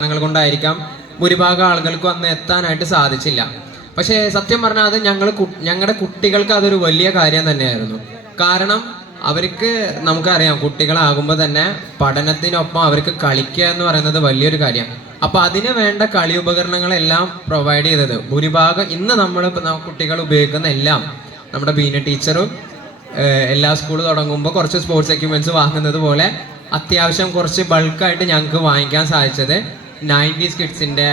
കൊണ്ടായിരിക്കാം ഭൂരിഭാഗം ആളുകൾക്കും അന്ന് എത്താനായിട്ട് സാധിച്ചില്ല. പക്ഷേ സത്യം പറഞ്ഞാൽ അത് ഞങ്ങളുടെ കുട്ടികൾക്ക് അതൊരു വലിയ കാര്യം തന്നെയായിരുന്നു. കാരണം അവർക്ക് നമുക്കറിയാം, കുട്ടികളാകുമ്പോൾ തന്നെ പഠനത്തിനൊപ്പം അവർക്ക് കളിക്കുക എന്ന് പറയുന്നത് വലിയൊരു കാര്യമാണ്. അപ്പോൾ അതിന് വേണ്ട കളി ഉപകരണങ്ങളെല്ലാം പ്രൊവൈഡ് ചെയ്തത് ഭൂരിഭാഗം ഇന്ന് നമ്മൾ കുട്ടികൾ ഉപയോഗിക്കുന്ന എല്ലാം നമ്മുടെ ബീന ടീച്ചറും എല്ലാ സ്കൂൾ തുടങ്ങുമ്പോൾ കുറച്ച് സ്പോർട്സ് എക്യുപ്മെന്റ്സ് വാങ്ങുന്നത് പോലെ അത്യാവശ്യം കുറച്ച് ബൾക്കായിട്ട് ഞങ്ങൾക്ക് വാങ്ങിക്കാൻ സാധിച്ചത് 90s കിഡ്സിന്റെ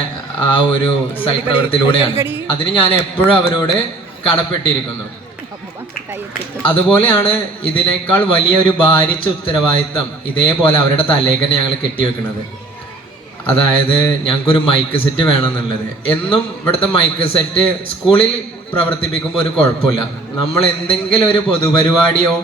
ആ ഒരു സൽപ്രവൃത്തിയിലൂടെയാണ്. അതിന് ഞാൻ എപ്പോഴും അവരോട് കടപ്പെട്ടിരിക്കുന്നു. അതുപോലെയാണ് ഇതിനേക്കാൾ വലിയൊരു ഭാരിച്ച ഉത്തരവാദിത്തം ഇതേപോലെ അവരുടെ തലയിൽ തന്നെ ഞങ്ങൾ കെട്ടിവെക്കുന്നത്. അതായത് ഞങ്ങൾക്കൊരു മൈക്ക് സെറ്റ് വേണമെന്നുള്ളത്. എന്നും ഇവിടുത്തെ മൈക്ക് സെറ്റ് സ്കൂളിൽ പ്രവർത്തിപ്പിക്കുമ്പോൾ ഒരു കുഴപ്പമില്ല. നമ്മൾ എന്തെങ്കിലും ഒരു പൊതുപരിപാടിയോ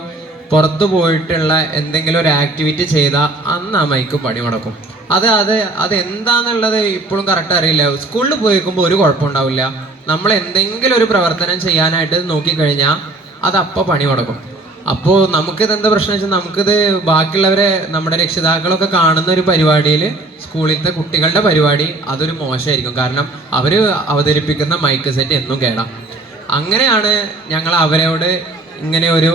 പുറത്തു പോയിട്ടുള്ള എന്തെങ്കിലും ഒരു ആക്ടിവിറ്റി ചെയ്താൽ അന്ന് ആ മൈക്ക് പണി മുടക്കും. അതെന്താന്നുള്ളത് ഇപ്പോഴും കറക്റ്റ് അറിയില്ല. സ്കൂളിൽ പോയിക്കുമ്പോൾ ഒരു കുഴപ്പമുണ്ടാവില്ല. നമ്മൾ എന്തെങ്കിലും ഒരു പ്രവർത്തനം ചെയ്യാനായിട്ട് നോക്കിക്കഴിഞ്ഞാൽ അതപ്പോൾ പണി മുടക്കും. അപ്പോൾ നമുക്കിത് എന്താ പ്രശ്നം വെച്ചാൽ, നമുക്കിത് ബാക്കിയുള്ളവരെ നമ്മുടെ രക്ഷിതാക്കളൊക്കെ കാണുന്ന ഒരു പരിപാടിയിൽ സ്കൂളിലത്തെ കുട്ടികളുടെ പരിപാടി അതൊരു മോശമായിരിക്കും. കാരണം അവർ അവതരിപ്പിക്കുന്ന മൈക്ക് സെറ്റ് എന്നും കേടാം. അങ്ങനെയാണ് ഞങ്ങൾ അവരോട് ഇങ്ങനെ ഒരു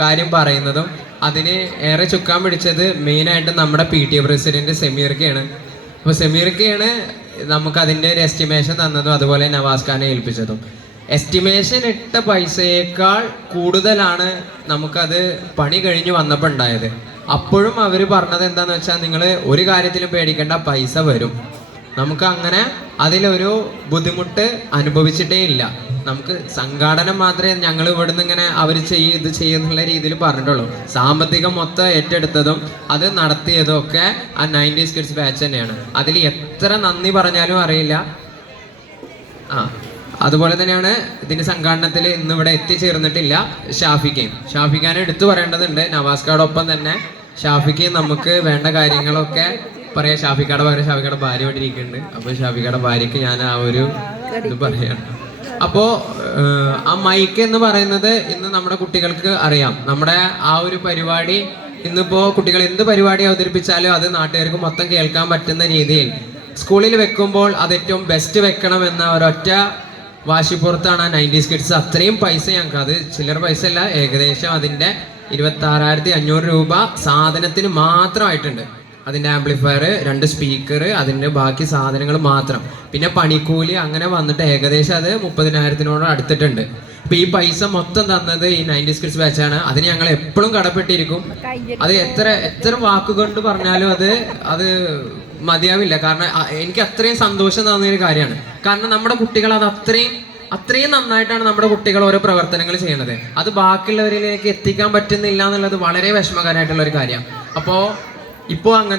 കാര്യം പറയുന്നതും അതിന് ഏറെ ചുക്കാൻ പിടിച്ചത് മെയിനായിട്ട് നമ്മുടെ PTA പ്രസിഡന്റ് സെമീർക്കയാണ്. അപ്പോൾ സെമീർക്കയാണ് നമുക്കതിൻ്റെ ഒരു എസ്റ്റിമേഷൻ തന്നതും അതുപോലെ നവാസ് ഖാനെ ഏൽപ്പിച്ചതും. എസ്റ്റിമേഷൻ ഇട്ട പൈസയേക്കാൾ കൂടുതലാണ് നമുക്കത് പണി കഴിഞ്ഞ് വന്നപ്പോൾ ഉണ്ടായത്. അപ്പോഴും അവർ പറഞ്ഞത് എന്താണെന്ന് വെച്ചാൽ, നിങ്ങൾ ഒരു കാര്യത്തിലും പേടിക്കേണ്ട, പൈസ വരും. നമുക്ക് അങ്ങനെ അതിലൊരു ബുദ്ധിമുട്ട് അനുഭവിച്ചിട്ടേ ഇല്ല. നമുക്ക് സംഘാടനം മാത്രമേ ഞങ്ങൾ ഇവിടുന്ന് ഇങ്ങനെ അവർ ഇത് ചെയ്യുന്നുള്ള രീതിയിൽ പറഞ്ഞിട്ടുള്ളൂ. സാമ്പത്തികം മൊത്തം ഏറ്റെടുത്തതും അത് നടത്തിയതും ഒക്കെ ആ 90s കിഡ്സ് ബാച്ച് തന്നെയാണ്. അതിൽ എത്ര നന്ദി പറഞ്ഞാലും അറിയില്ല. അതുപോലെ തന്നെയാണ് ഇതിന്റെ സംഘാടനത്തിൽ ഇന്ന് ഇവിടെ എത്തിച്ചേർന്നിട്ടില്ല ഷാഫിഖാനെ എടുത്തു പറയേണ്ടതുണ്ട്. നവാസ്കാടൊപ്പം തന്നെ ഷാഫിക്ക് നമുക്ക് വേണ്ട കാര്യങ്ങളൊക്കെ പറയാം. ഷാഫിക്കാടെ പകരം ഷാഫിക്കാടെ ഭാര്യ ഇവിടെ ഇരിക്കുന്നുണ്ട്. അപ്പോൾ ഷാഫിക്കാടെ ഭാര്യക്ക് ഞാൻ ആ ഒരു ഇത് പറയാണ്. അപ്പോൾ ആ മൈക്ക് എന്ന് പറയുന്നത് ഇന്ന് നമ്മുടെ കുട്ടികൾക്ക് അറിയാം. നമ്മുടെ ആ ഒരു പരിപാടി ഇന്നിപ്പോൾ കുട്ടികൾ എന്ത് പരിപാടി അവതരിപ്പിച്ചാലും അത് നാട്ടുകാർക്ക് മൊത്തം കേൾക്കാൻ പറ്റുന്ന രീതിയിൽ സ്കൂളിൽ വെക്കുമ്പോൾ അത് ഏറ്റവും ബെസ്റ്റ് വെക്കണം എന്ന ഒരൊറ്റ വാശിപ്പുറത്താണ് 90s കിഡ്സ് അത്രയും പൈസ ഞങ്ങൾക്ക്, അത് ചില്ലറ പൈസ അല്ല, ഏകദേശം അതിൻ്റെ 26,500 രൂപ സാധനത്തിന് മാത്രമായിട്ടുണ്ട്. അതിൻ്റെ ആംപ്ലിഫയർ, 2 സ്പീക്കർ, അതിൻ്റെ ബാക്കി സാധനങ്ങൾ മാത്രം, പിന്നെ പണിക്കൂലി അങ്ങനെ വന്നിട്ട് ഏകദേശം അത് 30,000-നോട് അടുത്തിട്ടുണ്ട്. അപ്പം ഈ പൈസ മൊത്തം തന്നത് ഈ 90s കിഡ്സ് ബാച്ചാണ്. അതിന് ഞങ്ങൾ എപ്പോഴും കടപ്പെട്ടിരിക്കും. അത് എത്ര വാക്കുകൊണ്ട് പറഞ്ഞാലും അത് മതിയാവില്ല. കാരണം എനിക്ക് അത്രയും സന്തോഷം തോന്നിയൊരു കാര്യമാണ്. കാരണം നമ്മുടെ കുട്ടികൾ അത് അത്രയും നന്നായിട്ടാണ് നമ്മുടെ കുട്ടികൾ ഓരോ പ്രവർത്തനങ്ങൾ ചെയ്യണത്. അത് ബാക്കിയുള്ളവരിലേക്ക് എത്തിക്കാൻ പറ്റുന്നില്ല എന്നുള്ളത് വളരെ വിഷമകരമായിട്ടുള്ള ഒരു കാര്യമാണ്. അപ്പോൾ അങ്ങനത്തെ